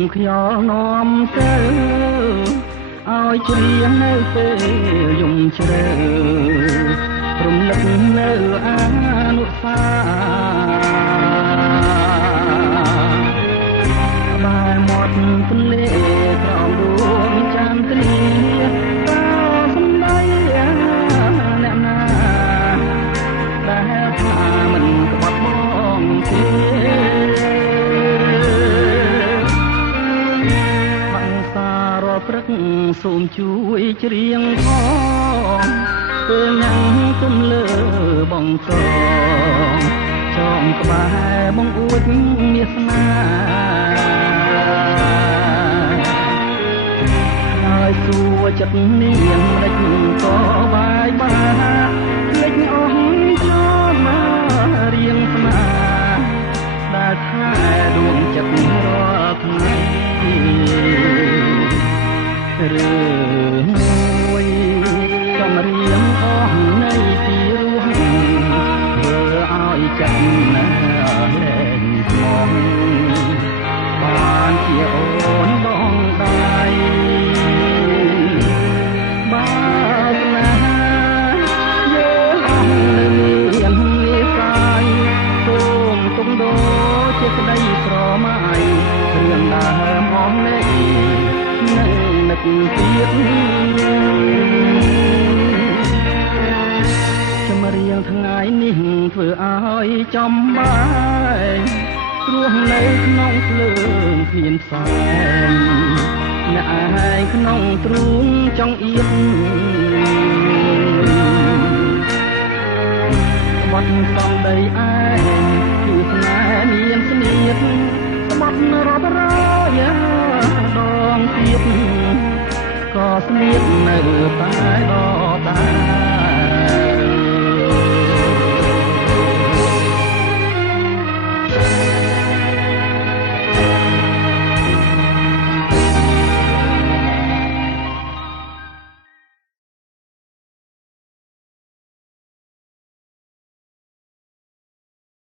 មខ្យល់នាំទៅឲ្យច្រៀងនៅពេលយំជ្រៅរំលឹកនៅអានុស្សាបែរមាត់ទន្លេក្រោមដួងចន្ទនីតើសំដីអ្នកណាដែលថាមិនក្បត់បងទេព្រឹកសូមជួយច្រៀងផងពេលញ៉ាំទុំលើបងត្រង់ចងក្បែរបងអួចមាសនាហើយសួរចិត្តនាងម្ដេចក៏បាយបាភ្លេចអស់ចូលមករៀងស្មាដែលខែដួងចិត្តរាល់ថ្ងៃរឿងមួយចំរៀងអស់នៃទីរស់ធ្វើឲ្យចិត្តណាលែងស្មងបានជាអូនបងដៃបាបណាយើងអស់នៅមានវិស័យសូមទុំដោជាក្តីស្រមៃរឿងដើមអស់នៃនឹកទៀតចម្រៀងថ្ងៃនេះធ្វើឲ្យចំបាយរស់នៅក្នុងភ្លើងគ្មានផ្សែងអ្នកឯងក្នុងទ្រូងចង់អៀតក្បត់សំដីឯងគឺស្នេហ៍មានស្នៀតក្បត់រាប់រយដងទៀតក៏ស្នៀតនៅតែដដែល